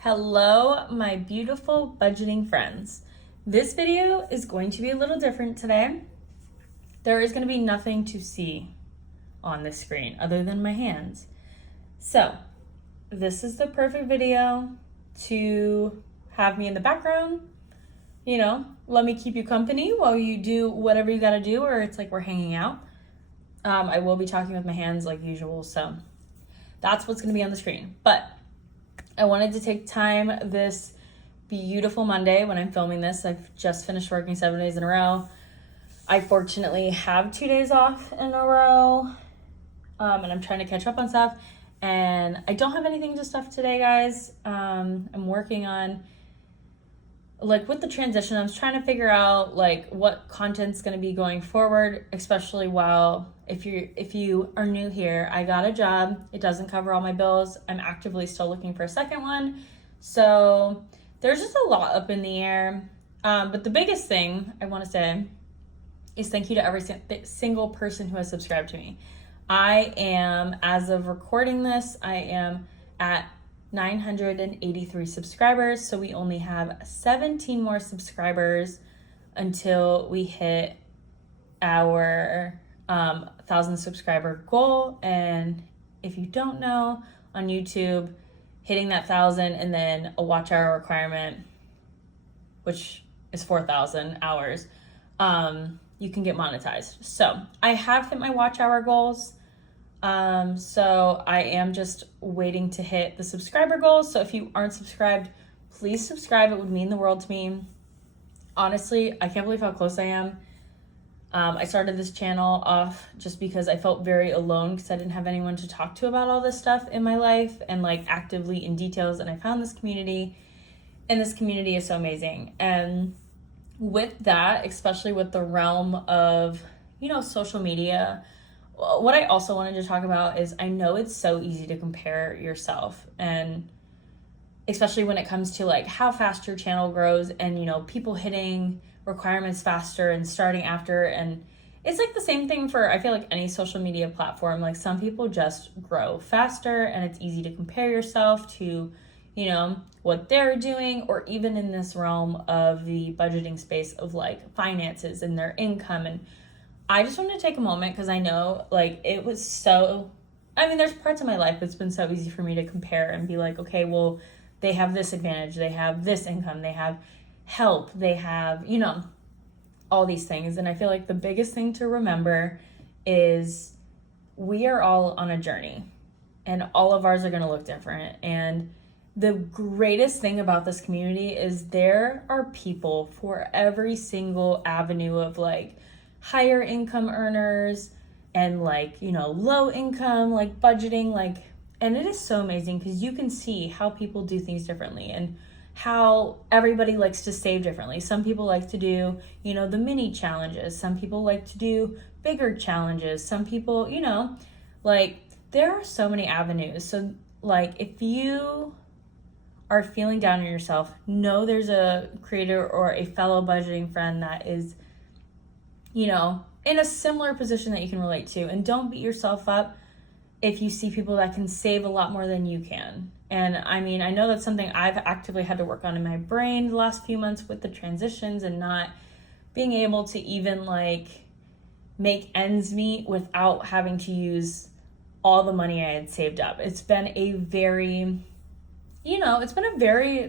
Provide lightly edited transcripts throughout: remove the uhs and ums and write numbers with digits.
Hello, my beautiful budgeting friends. This video is going to be a little different today. There is going to be nothing to see on the screen other than my hands. So, this is the perfect video to have me in the background. Let me keep you company while you do whatever you got to do, or it's like we're hanging out. I will be talking with my hands like usual, so that's what's going to be on the screen. But I wanted to take time this beautiful Monday when I'm filming this. I've just finished working 7 days in a row. I fortunately have 2 days off in a row, and I'm trying to catch up on stuff. And I don't have anything to stuff today, guys. I'm working on, with the transition, I was trying to figure out, what content's going to be going forward, especially while, if you are new here, I got a job. It doesn't cover all my bills. I'm actively still looking for a second one. So there's just a lot up in the air. But the biggest thing I want to say is thank you to every single person who has subscribed to me. I am, as of recording this, I am at 983 subscribers. So we only have 17 more subscribers until we hit our 1,000 subscriber goal. And if you don't know, on YouTube, hitting that 1,000 and then a watch hour requirement, which is 4,000 hours, you can get monetized. So I have hit my watch hour goals. So I am just waiting to hit the subscriber goals. So if you aren't subscribed, please subscribe. It would mean the world to me. Honestly, I can't believe how close I am. I started this channel off just because I felt very alone because I didn't have anyone to talk to about all this stuff in my life and actively in details. And I found this community, and this community is so amazing. And with that, especially with the realm of, social media, what I also wanted to talk about is I know it's so easy to compare yourself, and especially when it comes to how fast your channel grows and, people hitting requirements faster and starting after. And it's the same thing for, I feel any social media platform. Some people just grow faster and it's easy to compare yourself to, what they're doing, or even in this realm of the budgeting space of finances and their income. And I just want to take a moment because I know it was so, there's parts of my life that's been so easy for me to compare and be okay, well, they have this advantage, they have this income, they have help, they have, all these things. And I feel the biggest thing to remember is we are all on a journey, and all of ours are going to look different. And the greatest thing about this community is there are people for every single avenue of higher income earners and low income, budgeting, and it is so amazing because you can see how people do things differently and how everybody likes to save differently. Some people like to do, the mini challenges. Some people like to do bigger challenges. Some people, there are so many avenues. So if you are feeling down on yourself, know there's a creator or a fellow budgeting friend that is, in a similar position that you can relate to. And don't beat yourself up if you see people that can save a lot more than you can. And I know that's something I've actively had to work on in my brain the last few months with the transitions and not being able to even make ends meet without having to use all the money I had saved up. It's been a very,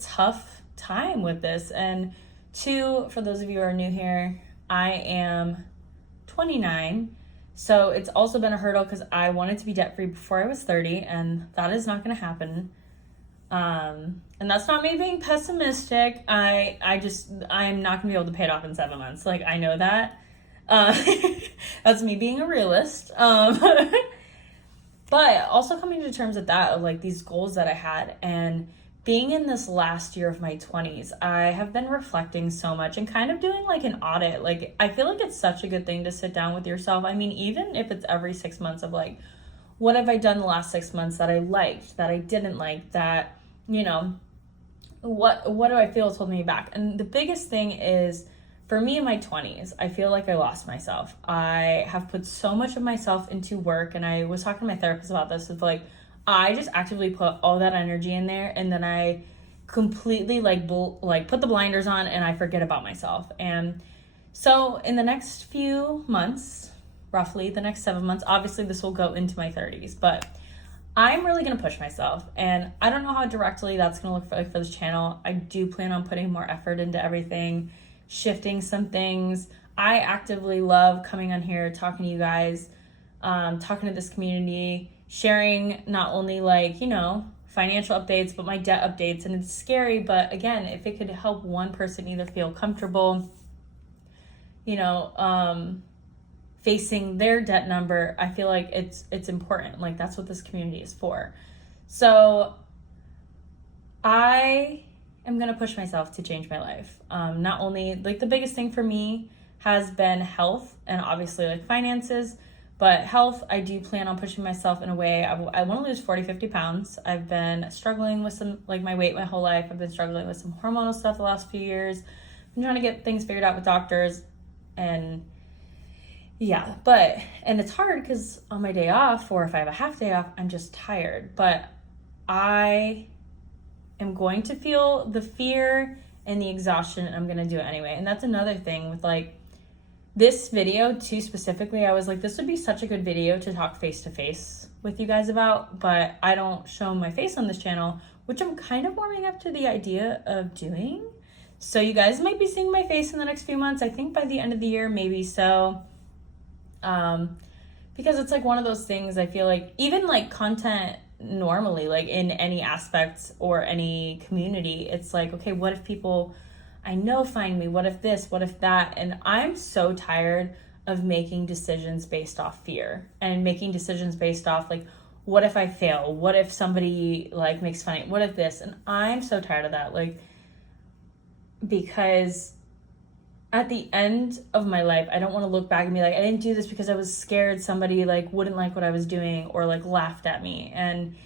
tough time with this. And two, for those of you who are new here, I am 29. So it's also been a hurdle because I wanted to be debt-free before I was 30, and that is not going to happen. And that's not me being pessimistic. I'm not going to be able to pay it off in 7 months. I know that. That's me being a realist. But also coming to terms with that, of these goals that I had, and being in this last year of my 20s, I have been reflecting so much and kind of doing an audit. I feel it's such a good thing to sit down with yourself. Even if it's every 6 months of what have I done the last 6 months that I liked, that I didn't like, that, what do I feel is holding me back? And the biggest thing is, for me in my 20s, I feel I lost myself. I have put so much of myself into work, and I was talking to my therapist about this, I just actively put all that energy in there, and then I completely put the blinders on and I forget about myself. And so in the next few months, roughly the next 7 months, obviously this will go into my 30s, but I'm really going to push myself. And I don't know how directly that's going to look for this channel. I do plan on putting more effort into everything, shifting some things. I actively love coming on here, talking to you guys, talking to this community, sharing not only financial updates, but my debt updates. And it's scary, but again, if it could help one person either feel comfortable, facing their debt number, I feel like it's important. Like, that's what this community is for. So I am going to push myself to change my life. Not only, the biggest thing for me has been health and obviously finances, but health, I do plan on pushing myself in a way. I want to lose 40-50 pounds. I've been struggling with some, my weight my whole life. I've been struggling with some hormonal stuff the last few years. I'm trying to get things figured out with doctors. And yeah, and it's hard because on my day off, or if I have a half day off, I'm just tired. But I am going to feel the fear and the exhaustion, and I'm going to do it anyway. And that's another thing with this video too, specifically. I was like, this would be such a good video to talk face to face with you guys about, but I don't show my face on this channel, which I'm kind of warming up to the idea of doing. So you guys might be seeing my face in the next few months. I think by the end of the year, maybe so. Because it's one of those things, I feel like even content normally, in any aspects or any community, it's okay, what if people I know find me? What if this? What if that? And I'm so tired of making decisions based off fear and making decisions based off what if I fail? What if somebody makes fun of me? What if this? And I'm so tired of that. Because at the end of my life, I don't want to look back and be I didn't do this because I was scared somebody wouldn't like what I was doing or laughed at me. And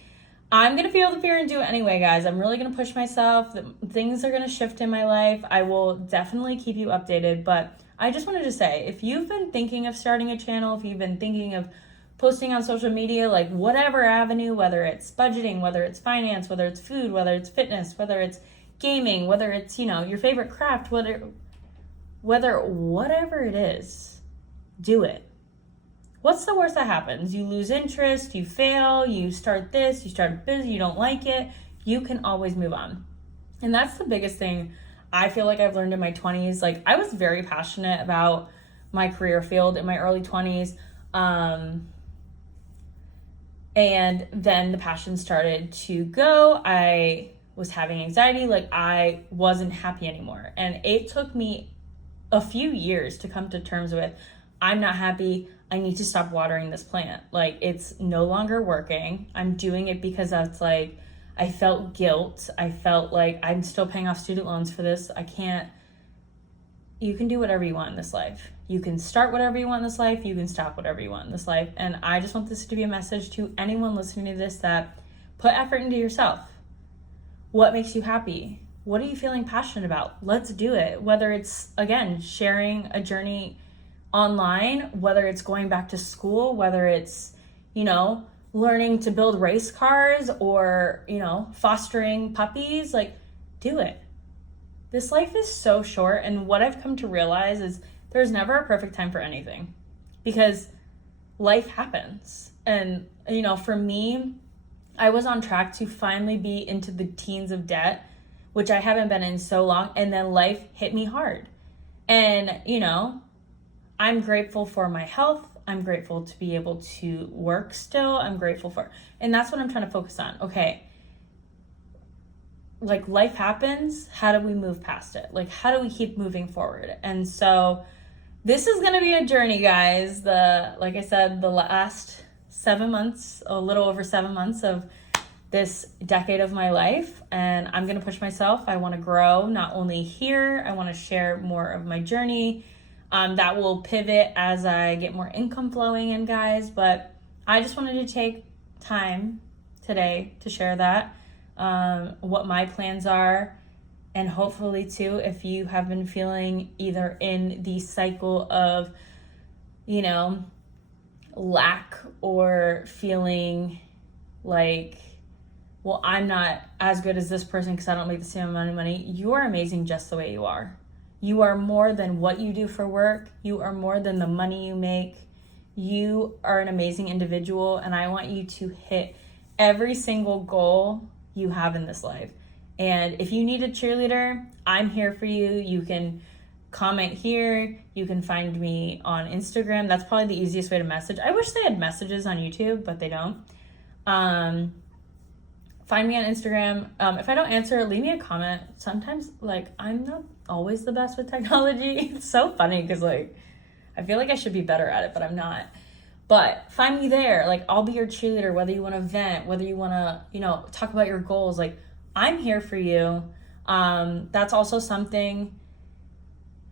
I'm going to feel the fear and do it anyway, guys. I'm really going to push myself. Things are going to shift in my life. I will definitely keep you updated. But I just wanted to say, if you've been thinking of starting a channel, if you've been thinking of posting on social media, whatever avenue, whether it's budgeting, whether it's finance, whether it's food, whether it's fitness, whether it's gaming, whether it's, your favorite craft, whatever it is, do it. What's the worst that happens? You lose interest, you fail, you start this, you start a business, you don't like it. You can always move on. And that's the biggest thing I feel like I've learned in my 20s. I was very passionate about my career field in my early 20s. And then the passion started to go. I was having anxiety. I wasn't happy anymore. And it took me a few years to come to terms with, I'm not happy. I need to stop watering this plant. It's no longer working. I'm doing it because that's I felt guilt. I felt I'm still paying off student loans for this. You can do whatever you want in this life. You can start whatever you want in this life. You can stop whatever you want in this life. And I just want this to be a message to anyone listening to this, that put effort into yourself. What makes you happy? What are you feeling passionate about? Let's do it. Whether it's, again, sharing a journey online, whether it's going back to school, whether it's, learning to build race cars or, fostering puppies, do it. This life is so short. And what I've come to realize is there's never a perfect time for anything, because life happens. And, for me, I was on track to finally be into the teens of debt, which I haven't been in so long. And then life hit me hard. And, I'm grateful for my health. I'm grateful to be able to work still. I'm grateful and that's what I'm trying to focus on. Okay. Life happens. How do we move past it? How do we keep moving forward? And so this is going to be a journey, guys. Like I said, the last 7 months, a little over 7 months of this decade of my life, and I'm going to push myself. I want to grow, not only here, I want to share more of my journey. That will pivot as I get more income flowing in, guys, but I just wanted to take time today to share that, what my plans are, and hopefully too, if you have been feeling either in the cycle of, lack, or feeling well, I'm not as good as this person because I don't make the same amount of money. You are amazing just the way you are. You are more than what you do for work. You are more than the money you make. You are an amazing individual, and I want you to hit every single goal you have in this life. And if you need a cheerleader, I'm here for you. You can comment here. You can find me on Instagram. That's probably the easiest way to message. I wish they had messages on YouTube, but they don't. Find me on Instagram. If I don't answer, leave me a comment. Sometimes, like, I'm not always the best with technology. It's so funny because, like, I feel like I should be better at it, but I'm not. But find me there. Like, I'll be your cheerleader, whether you want to vent, whether you want to, talk about your goals. Like, I'm here for you. That's also something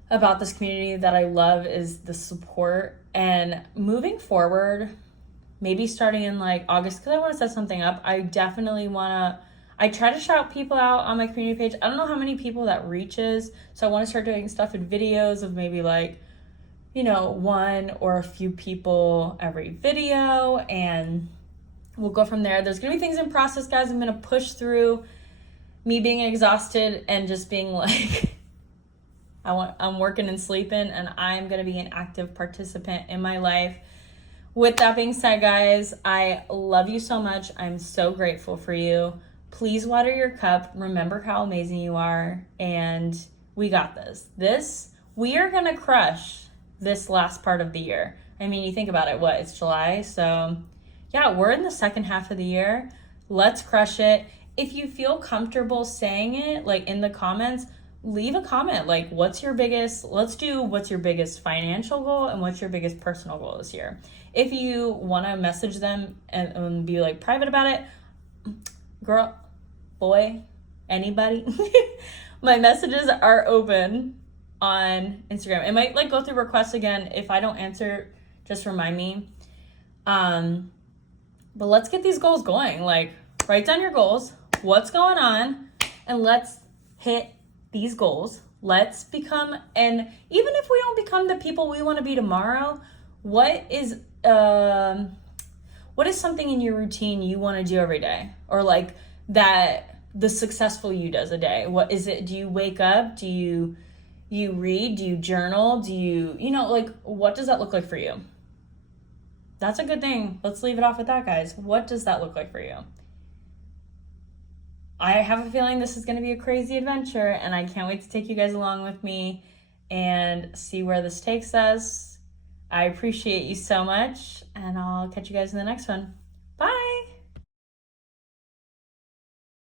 about this community that I love is the support. And moving forward, maybe starting in like August, because I want to set something up, I definitely I try to shout people out on my community page. I don't know how many people that reaches, so I want to start doing stuff in videos of maybe like, one or a few people every video, and we'll go from there. There's going to be things in process, guys. I'm going to push through me being exhausted and just being like, I'm working and sleeping, and I'm going to be an active participant in my life. With that being said, guys, I love you so much. I'm so grateful for you. Please water your cup. Remember how amazing you are, and we got this. We are going to crush this last part of the year. I mean, you think about it, it's July? So yeah, we're in the second half of the year. Let's crush it. If you feel comfortable saying it, like in the comments, leave a comment. Like, what's your biggest financial goal and what's your biggest personal goal this year? If you want to message them and be like private about it, girl, boy, anybody, my messages are open on Instagram. It might like go through requests again. If I don't answer, just remind me. But let's get these goals going. Like, write down your goals, what's going on, and let's hit these goals. Let's become, and even if we don't become the people we want to be tomorrow, what is something in your routine you want to do every day? Or like that the successful you does a day? What is it? Do you wake up? Do you read? Do you journal? Do you, like, what does that look like for you? That's a good thing. Let's leave it off with that, guys. What does that look like for you? I have a feeling this is going to be a crazy adventure, and I can't wait to take you guys along with me and see where this takes us. I appreciate you so much, and I'll catch you guys in the next one.